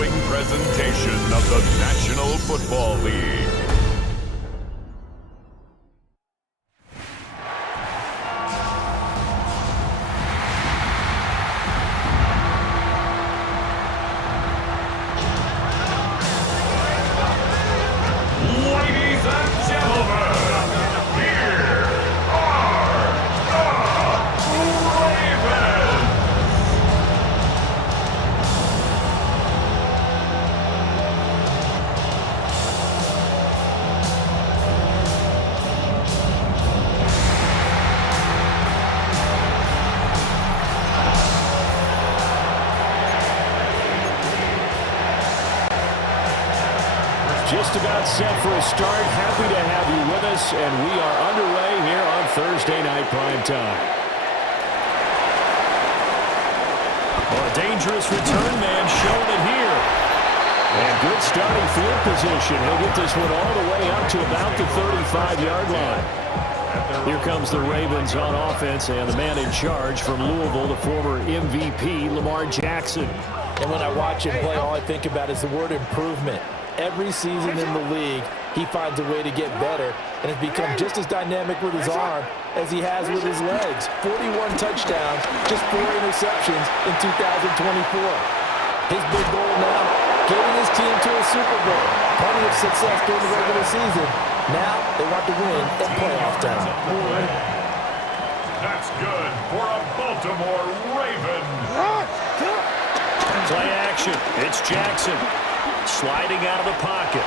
following presentation of the National Football League. Ladies and gentlemen, here are the Ravens. Just about set for a start. Happy to have you with us, and we are underway here on Thursday Night Prime Time. Well, a dangerous return man showing it here. And good starting field position. He'll get this one all the way up to about the 35-yard line. Here comes the Ravens on offense, and the man in charge from Louisville, the former MVP, Lamar Jackson. And when I watch him play, all I think about is the word improvement. Every season in the league, he finds a way to get better and has become just as dynamic with his arm as he has with his legs. 41 touchdowns, just 4 interceptions in 2024. His big goal now, getting his team to a Super Bowl. Plenty of success during the regular season. Now they want to win in playoff time. That's good for a Baltimore Raven. Play action. It's Jackson. Sliding out of the pocket.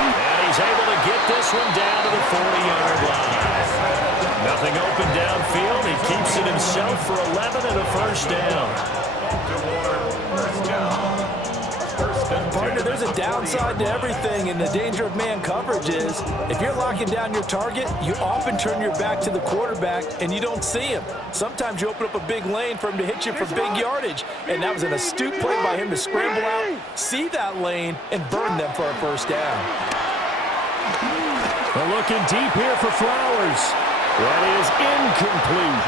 And he's able to get this one down to the 40-yard line. Nothing open downfield. He keeps it himself for 11 and a first down. Partner, there's a downside to everything, and the danger of man coverage is if you're locking down your target, you often turn your back to the quarterback and you don't see him. Sometimes you open up a big lane for him to hit you for big yardage, and that was an astute play by him to scramble out, see that lane, and burn them for a first down. We're looking deep here for Flowers. That is incomplete.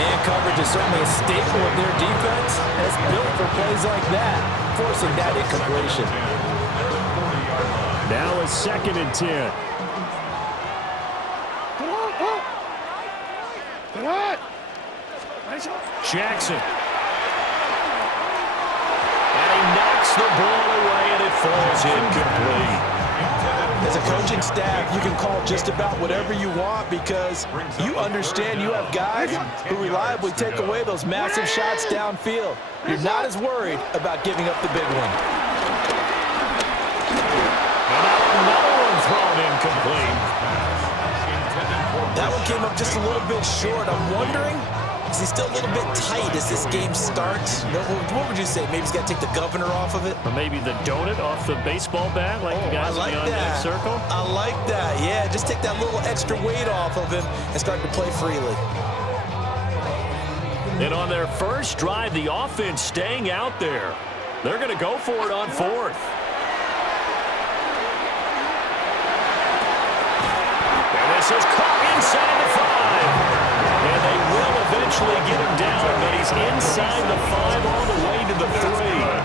Man coverage is certainly a staple of their defense, and it's built for plays like that, forcing that incompletion. Now a 2nd and 10. Jackson. And he knocks the ball away, and it falls incomplete. As a coaching staff, you can call just about whatever you want because you understand you have guys who reliably take away those massive shots downfield. You're not as worried about giving up the big one. And another one thrown incomplete. That one came up just a little bit short. I'm wondering, is he still a little bit tight as this game starts? What would you say? Maybe he's got to take the governor off of it? Or maybe the donut off the baseball bat like the guys like in the on-deck circle? I like that. Yeah, just take that little extra weight off of him and start to play freely. And on their first drive, the offense staying out there. They're going to go for it on 4th. And this is caught inside the 5. And they will eventually get him down, but he's inside the 5 all the way to the 3.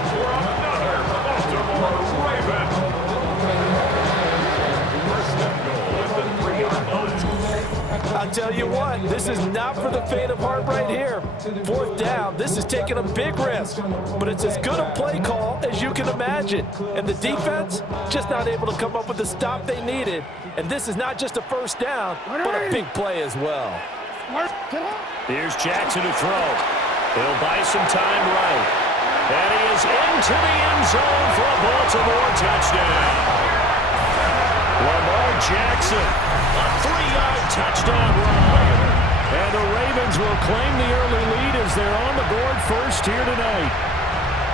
For another Baltimore Raven. First and goal at the 3-yard line. I'll tell you what, this is not for the faint of heart right here. 4th down, this is taking a big risk, but it's as good a play call as you can imagine. And the defense, just not able to come up with the stop they needed. And this is not just a first down, but a big play as well. Here's Jackson to throw. He'll buy some time right. And he is into the end zone for a Baltimore touchdown. Lamar Jackson, a 3-yard touchdown run. And the Ravens will claim the early lead as they're on the board first here tonight.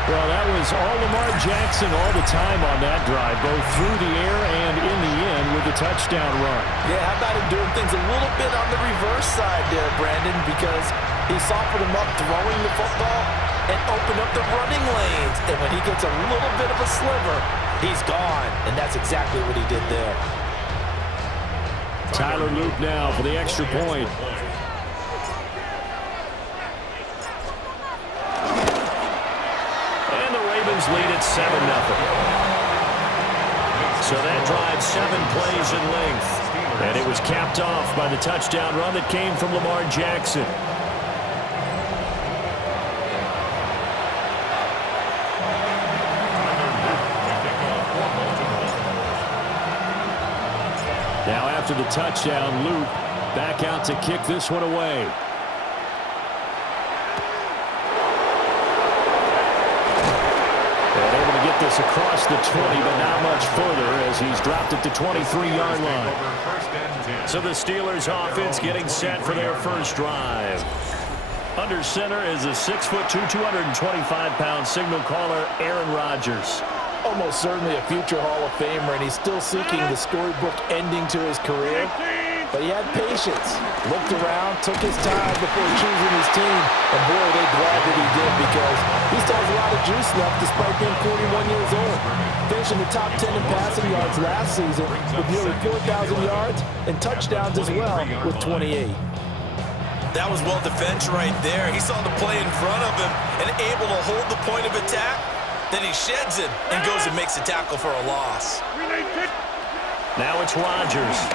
Well, that was all Lamar Jackson all the time on that drive, both through the air and in the end with the touchdown run. Yeah, how about him doing things a little bit on the reverse side there, Brandon, because he softened him up throwing the football and opened up the running lanes. And when he gets a little bit of a sliver, he's gone. And that's exactly what he did there. Tyler Luke now for the extra point. And the Steelers lead at 7-0. So that drive 7 plays in length. And it was capped off by the touchdown run that came from Lamar Jackson. Now after the touchdown, Luke back out to kick this one away. And able to get this across the 20, but not much further as he's dropped at the 23-yard line. So the Steelers offense getting set for their first drive. Under center is a 6'2", 225-pound signal caller, Aaron Rodgers. Almost certainly a future Hall of Famer, and he's still seeking the storybook ending to his career. But he had patience, looked around, took his time before choosing his team. And boy, are they glad that he did, because he still has a lot of juice left despite being 41 years old. Finishing the top 10 in passing yards last season with nearly 4,000 yards and touchdowns as well with 28. That was well defended right there. He saw the play in front of him and able to hold the point of attack. Then he sheds it and goes and makes a tackle for a loss. Now it's Rodgers.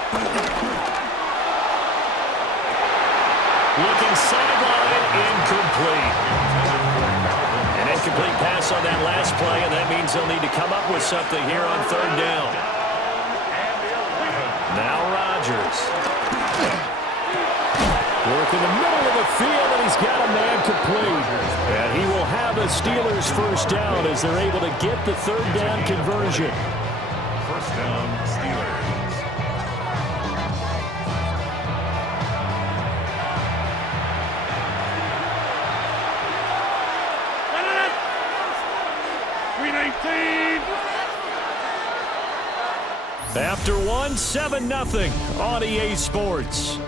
Looking sideline, incomplete. An incomplete pass on that last play, and that means they'll need to come up with something here on third down. Now Rodgers. Work in the middle of the field, and he's got a man complete. And he will have a Steelers first down as they're able to get the third down conversion. First down, Steelers. After one, 7-0 on EA Sports.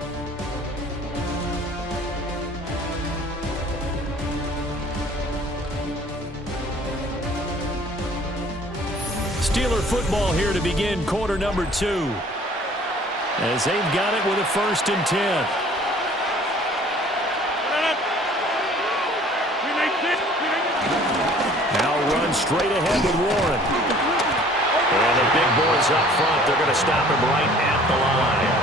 Steeler football here to begin quarter number 2. As they've got it with a 1st and 10. Now run straight ahead with Warren. And the big boys up front, they're going to stop him right at the line.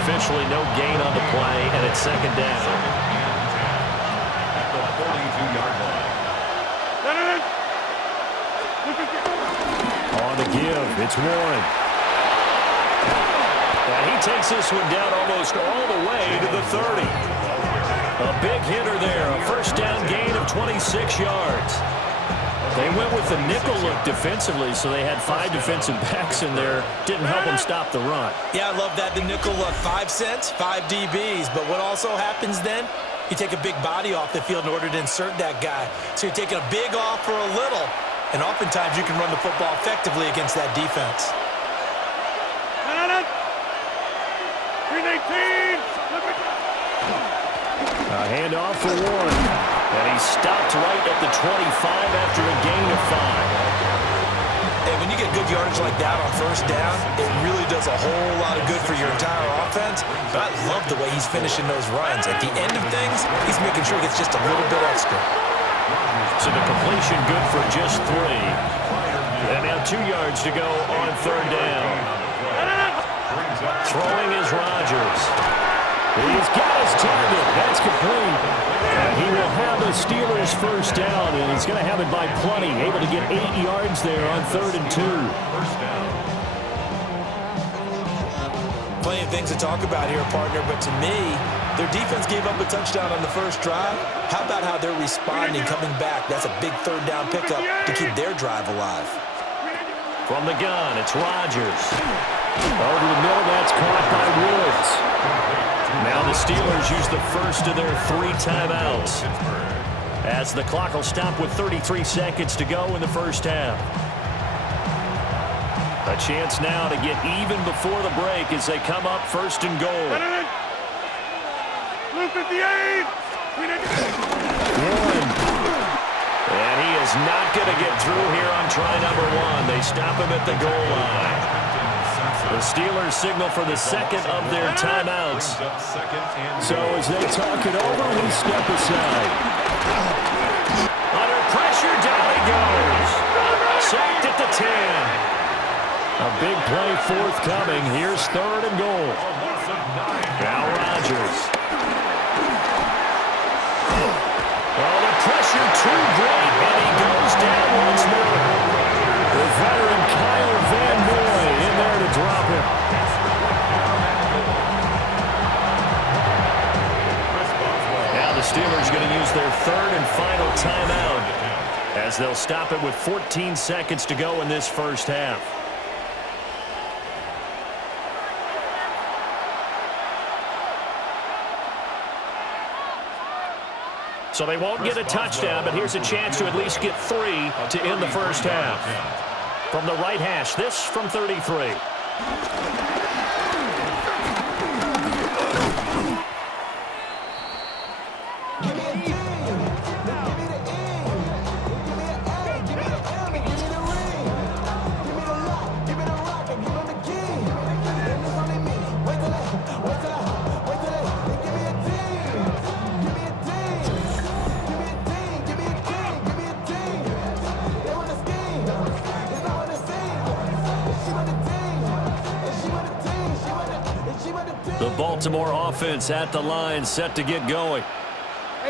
Officially no gain on the play, and it's 2nd down. At the 42-yard line. On the give, it's Warren. And he takes this one down almost all the way to the 30. A big hitter there, a 1st down gain of 26 yards. They went with the nickel look defensively, so they had 5 defensive backs in there. Didn't help them stop the run. Yeah, I love that. The nickel look, 5 cents, 5 DBs. But what also happens then, you take a big body off the field in order to insert that guy. So you're taking a big off for a little. And oftentimes you can run the football effectively against that defense. A handoff for Warren. And he stopped right at the 25 after a gain of 5. Hey, when you get good yardage like that on 1st down, it really does a whole lot of good for your entire offense. But I love the way he's finishing those runs. At the end of things, he's making sure he gets just a little bit extra. So the completion good for just 3. And now 2 yards to go on 3rd down. Throwing is Rodgers. He's got his target. That's complete. And he will have the Steelers first down, and he's going to have it by plenty. Able to get 8 yards there on 3rd and 2. First down. Plenty of things to talk about here, partner, but to me, their defense gave up a touchdown on the first drive. How about how they're responding, coming back? That's a big 3rd down pickup to keep their drive alive. From the gun, it's Rodgers. Over the middle, that's caught by Woods. Now the Steelers use the first of their 3 timeouts, as the clock will stop with 33 seconds to go in the first half. A chance now to get even before the break as they come up 1st and goal. Warren. And he is not going to get through here on try number 1. They stop him at the goal line. The Steelers signal for the 2nd of their timeouts. So as they talk it over, we step aside. Under pressure down A big play forthcoming. Here's 3rd and goal. Now Rodgers. Oh, the pressure too great, and he goes down once more. The veteran Kyle Van Noy in there to drop him. Now the Steelers going to use their 3rd and final timeout as they'll stop it with 14 seconds to go in this first half. So they won't get a touchdown, but here's a chance to at least get 3 to end the first half. From the right hash, this from 33. The Baltimore offense at the line, set to get going.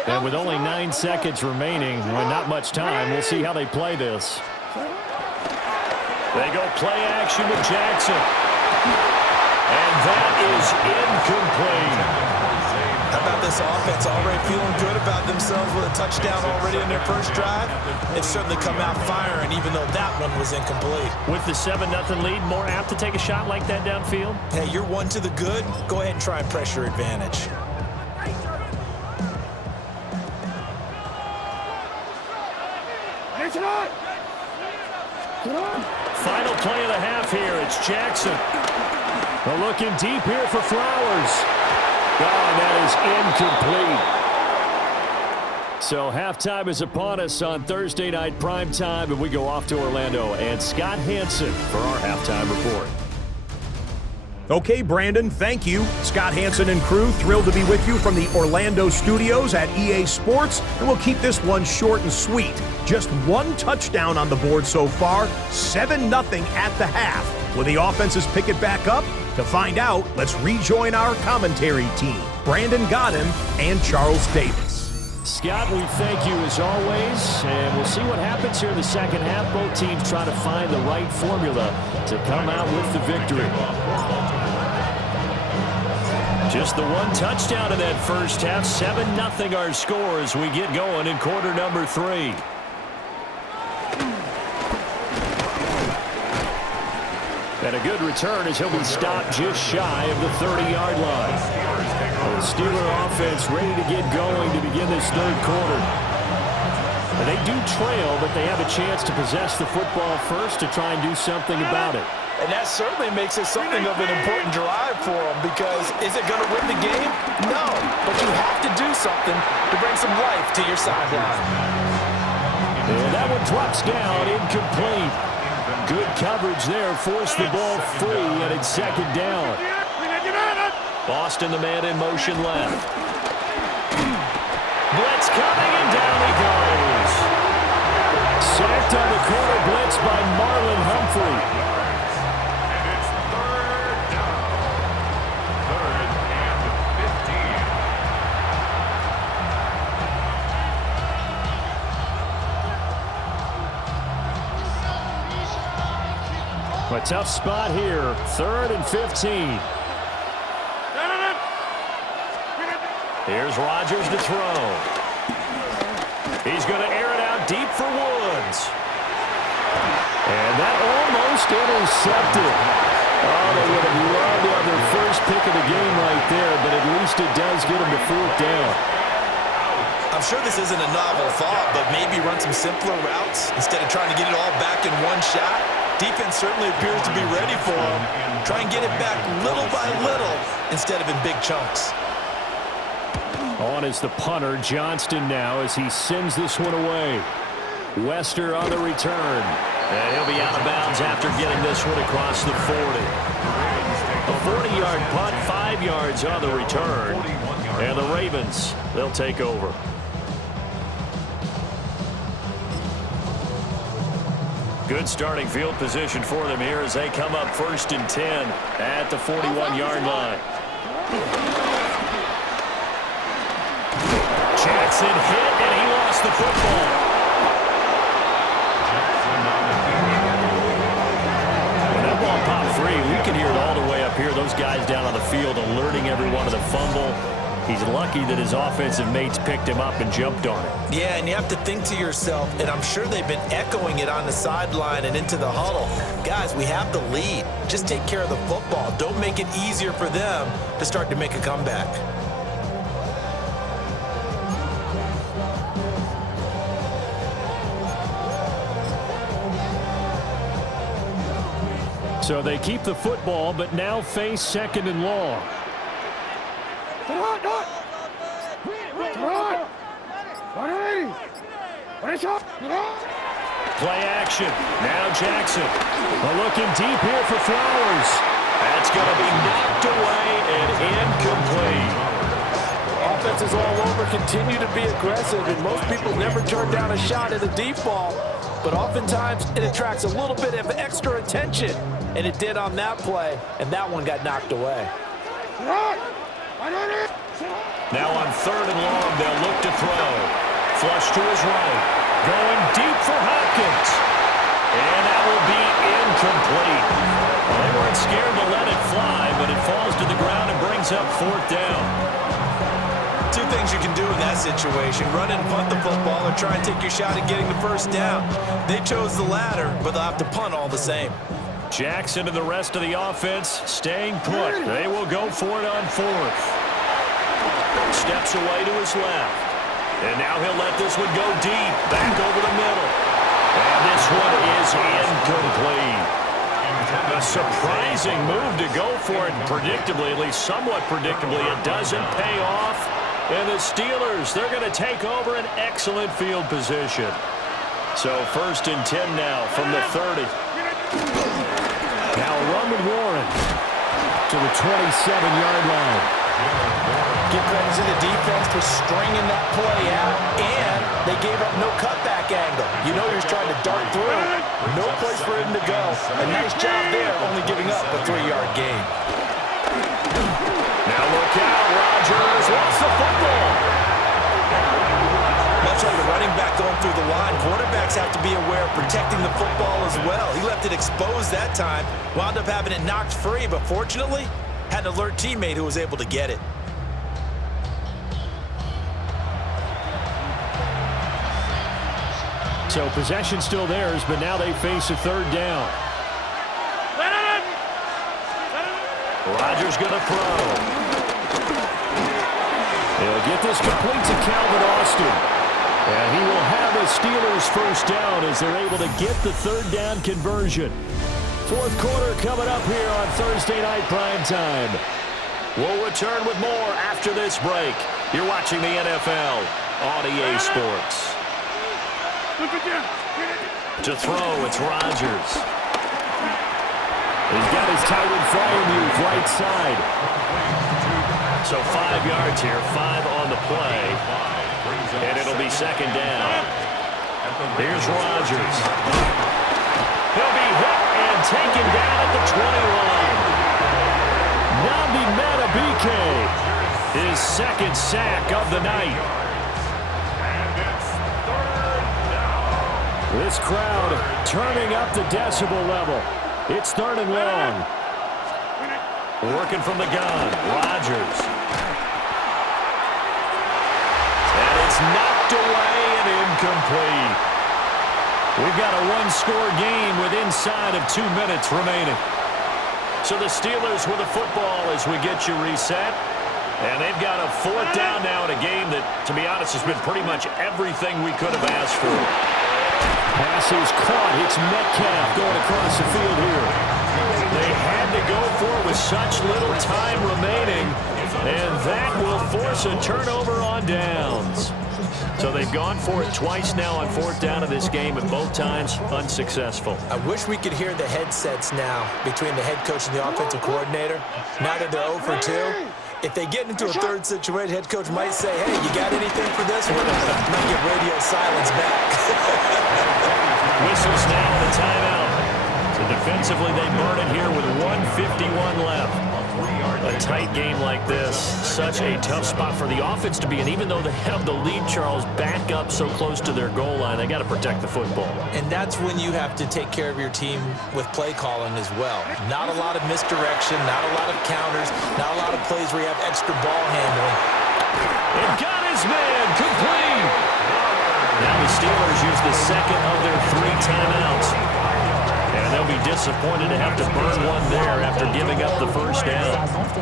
And with only 9 seconds remaining, and not much time, we'll see how they play this. They go play action with Jackson. And that is incomplete. How about this offense already feeling good about themselves with a touchdown already in their first drive? They've certainly come out firing, even though that one was incomplete. With the 7-0 lead, more apt to take a shot like that downfield? Hey, you're 1 to the good. Go ahead and try and pressure advantage. Final play of the half here. It's Jackson. We're looking deep here for Flowers. Oh, and that is incomplete. So halftime is upon us on Thursday night primetime, and we go off to Orlando. And Scott Hanson for our halftime report. Okay, Brandon, thank you. Scott Hanson and crew, thrilled to be with you from the Orlando studios at EA Sports, and we'll keep this one short and sweet. Just 1 touchdown on the board so far, 7-0 at the half. Will the offenses pick it back up? To find out, let's rejoin our commentary team, Brandon Godden and Charles Davis. Scott, we thank you as always, and we'll see what happens here in the second half. Both teams trying to find the right formula to come out with the victory. Just the 1 touchdown in that first half. 7-0 our score as we get going in quarter number 3. And a good return as he'll be stopped just shy of the 30-yard line. The Steeler offense ready to get going to begin this third quarter. And they do trail, but they have a chance to possess the football first to try and do something about it. And that certainly makes it something of an important drive for them, because is it going to win the game? No, but you have to do something to bring some life to your sideline. And that one drops down, incomplete. Good coverage there, forced the ball free, and it's second down. Boston, the man in motion left. Blitz coming, and down he goes. Sacked on the corner blitz by Marlon Humphrey. And it's 3rd down. 3rd and 15. A tough spot here. 3rd and 15. Here's Rodgers to throw. He's going to air it out deep for Woods. And that almost intercepted. Oh, they would have loved to have their first pick of the game right there, but at least it does get them to 4th down. I'm sure this isn't a novel thought, but maybe run some simpler routes instead of trying to get it all back in one shot. Defense certainly appears to be ready for him. Try and get it back little by little instead of in big chunks. On is the punter, Johnston now, as he sends this one away. Wester on the return. And he'll be out of bounds after getting this one across the 40. A 40-yard punt, 5 yards on the return. And the Ravens, they'll take over. Good starting field position for them here as they come up 1st and 10 at the 41-yard line. Jackson hit, and he lost the football. When that ball popped free, we can hear it all the way up here. Those guys down on the field alerting everyone of the fumble. He's lucky that his offensive mates picked him up and jumped on it. Yeah, and you have to think to yourself, and I'm sure they've been echoing it on the sideline and into the huddle. Guys, we have the lead. Just take care of the football. Don't make it easier for them to start to make a comeback. So they keep the football, but now face 2nd and long. Play action. Now Jackson. Looking deep here for Flowers. That's going to be knocked away and incomplete. Offense is all over, continue to be aggressive, and most people never turn down a shot at a deep ball. But oftentimes, it attracts a little bit of extra attention. And it did on that play, and that one got knocked away. Now on 3rd and long, they'll look to throw. Flush to his right. Going deep for Hopkins. And that will be incomplete. Well, they weren't scared to let it fly, but it falls to the ground and brings up 4th down. Two things you can do in that situation: run and punt the football, or try and take your shot at getting the 1st down. They chose the latter, but they'll have to punt all the same. Jackson and the rest of the offense staying put. They will go for it on 4th. Steps away to his left. And now he'll let this one go deep. Back over the middle. And this one is incomplete. A surprising move to go for it. Predictably, at least somewhat predictably, it doesn't pay off. And the Steelers, they're going to take over an excellent field position. So 1st and 10 now from the 30. Now run with Warren to the 27-yard line. Give credit to the defense for stringing that play out, and they gave up no cutback angle. You know he was trying to dart through. No place for him to go. A nice job there, only giving up a 3-yard gain. Now look out, Rodgers lost the football. Much like a running back going through the line, quarterbacks have to be aware of protecting the football as well. He left it exposed that time, wound up having it knocked free, but fortunately, had an alert teammate who was able to get it. So possession still theirs, but now they face a 3rd down. Rodgers going to throw. He'll get this complete to Calvin Austin. And he will have a Steelers 1st down as they're able to get the 3rd down conversion. 4th quarter coming up here on Thursday Night Prime Time. We'll return with more after this break. You're watching the NFL on EA Sports. To throw, it's Rodgers. He's got his tight end flying move right side. So 5 yards here, 5 on the play. And it'll be 2nd down. Here's Rodgers. He'll be hit and taken down at the 20 line. Nabi Matabike, his 2nd sack of the night. This crowd turning up the decibel level. It's 3rd and long. Working from the gun, Rodgers. And it's knocked away and incomplete. We've got a 1-score game with inside of 2 minutes remaining. So the Steelers with the football as we get you reset. And they've got a 4th down now in a game that, to be honest, has been pretty much everything we could have asked for. Pass is caught. It's Metcalf going across the field here. They had to go for it with such little time remaining, and that will force a turnover on downs. So they've gone for it twice now on 4th down in this game, and both times unsuccessful. I wish we could hear the headsets now between the head coach and the offensive coordinator. Now that they're 0 for 2, if they get into a 3rd situation, head coach might say, hey, you got anything for this one? Might get radio silence back. Whistles now, the timeout. Defensively, they burn it here with 1:51 left. A tight game like this, such a tough spot for the offense to be in. Even though they have the lead, Charles, back up so close to their goal line, they got to protect the football. And that's when you have to take care of your team with play calling as well. Not a lot of misdirection, not a lot of counters, not a lot of plays where you have extra ball handling. It got his man complete. Now the Steelers use the second of their 3 timeouts. And they'll be disappointed to have to burn one there after giving up the first down. First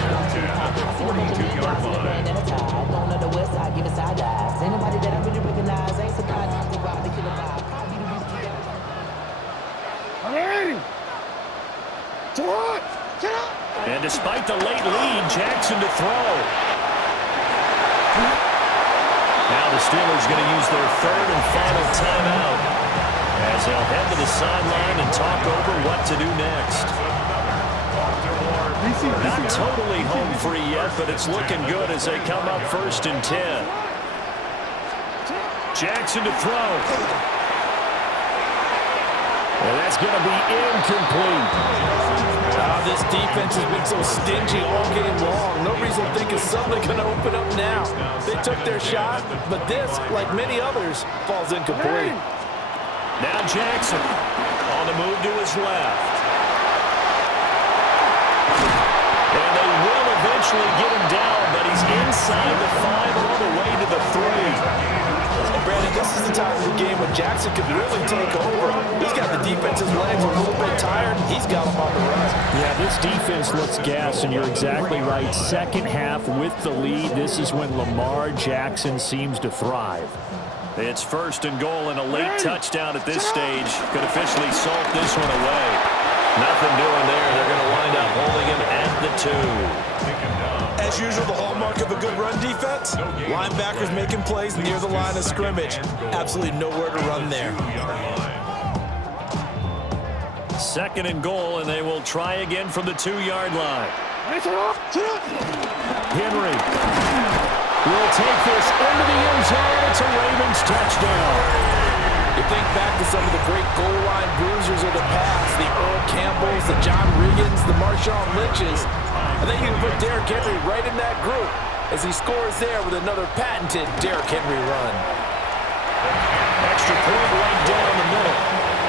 and 10 at the 42-yard line. And despite the late lead, Jackson to throw. Now the Steelers going to use their third and final timeout as they'll head to the sideline and talk over what to do next. Not totally home free yet, but it's looking good as they come up first and 10. Jackson to throw. And that's going to be incomplete. This defense has been so stingy all game long. No reason to think it's suddenly going to open up now. They took their shot, but this, like many others, falls incomplete. Now Jackson on the move to his left. And they will eventually get him down, but he's inside the 5 all the way to the 3. And Brandon, this is the time of the game when Jackson could really take over. He's got the defense's legs a little bit tired. He's got them on the run. Yeah, this defense looks gassed, and you're exactly right. Second half with the lead, this is when Lamar Jackson seems to thrive. It's first and goal and a late touchdown at this stage. Could officially salt this one away. Nothing doing there. They're going to wind up holding him at the 2. As usual, the hallmark of a good run defense, linebackers making plays near the line of scrimmage. Absolutely nowhere to run there. Second and goal, and they will try again from the 2-yard line. Henry will take this into the end zone. It's a Ravens touchdown. You think back to some of the great goal line bruisers of the past, the Earl Campbells, the John Riggins, the Marshawn Lynches. I think you can put Derrick Henry right in that group as he scores there with another patented Derrick Henry run. Extra point right down the middle.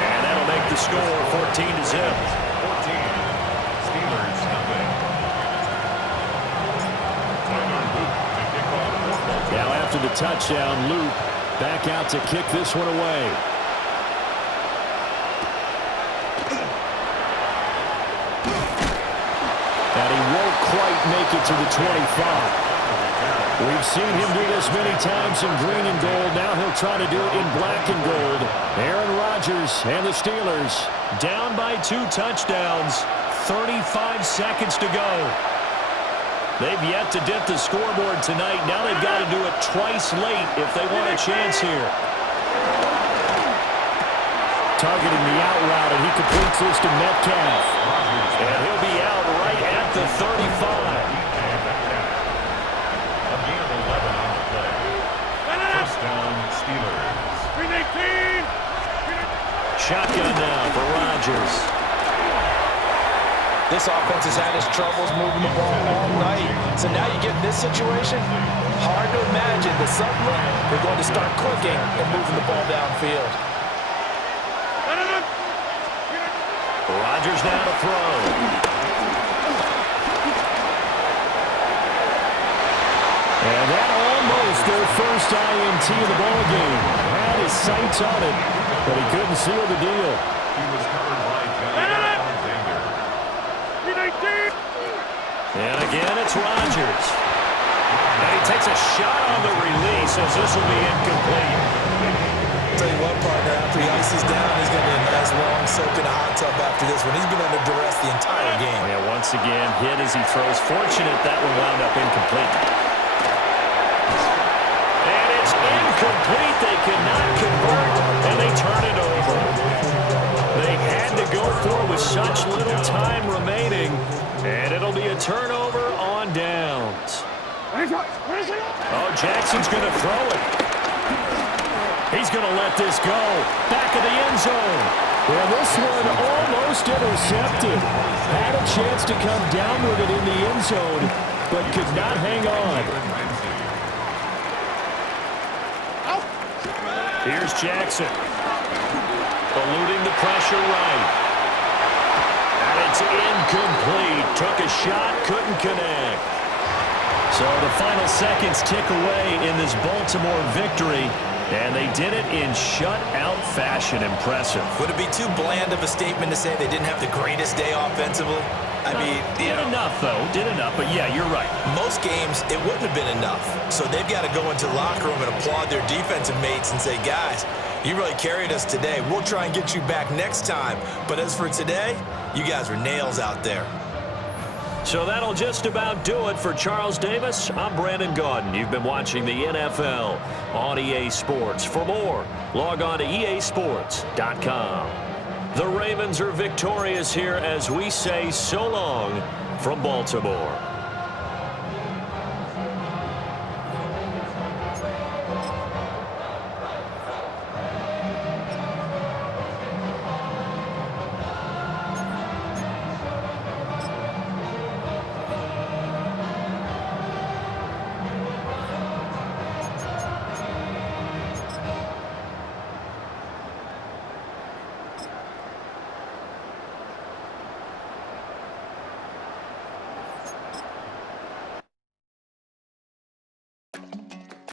And that'll make the score 14-0. 14. Steelers, nothing. Now after the touchdown, Luke back out to kick this one away. And he won't quite make it to the 25. We've seen him do this many times in green and gold. Now he'll try to do it in black and gold. Aaron Rodgers and the Steelers down by 2 touchdowns. 35 seconds to go. They've yet to dip the scoreboard tonight. Now they've got to do it twice late if they want a chance here. Targeting the out route, and he completes this to Metcalf. And he'll be out right at the 35. Again, 11 on the play. First down, Steelers. 319. Shotgun now for Rodgers. This offense has had its troubles moving the ball all night. So now you get in this situation, hard to imagine that suddenly they're going to start clicking and moving the ball downfield. Rodgers now to throw. And that almost their first INT of the ball game. Had his sights on it, but he couldn't seal the deal. He was covered by Alexander. And again, it's Rodgers. And he takes a shot on the release as this will be incomplete. I'll tell you what, partner, after he ices down, he's going to be a nice long soak in a hot tub after this one. He's been under duress the entire game. Yeah, once again, hit as he throws. Fortunate that one wound up incomplete. And it's incomplete. They could not convert, and they turn it over. They had to go for it with such little time remaining, and it'll be a turnover on downs. Oh, Jackson's going to throw it. He's going to let this go. Back of the end zone. And this one almost intercepted. Had a chance to come down with it in the end zone, but could not hang on. Here's Jackson. Eluding the pressure right. And it's incomplete. Took a shot, couldn't connect. So the final seconds tick away in this Baltimore victory. And they did it in shutout fashion. Impressive. Would it be too bland of a statement to say they didn't have the greatest day offensively? I mean, did enough, though. Did enough. But, yeah, you're right. Most games, it wouldn't have been enough. So they've got to go into the locker room and applaud their defensive mates and say, guys, you really carried us today. We'll try and get you back next time. But as for today, you guys were nails out there. So that'll just about do it for Charles Davis. I'm Brandon Gaudin. You've been watching the NFL on EA Sports. For more, log on to easports.com. The Ravens are victorious here as we say so long from Baltimore.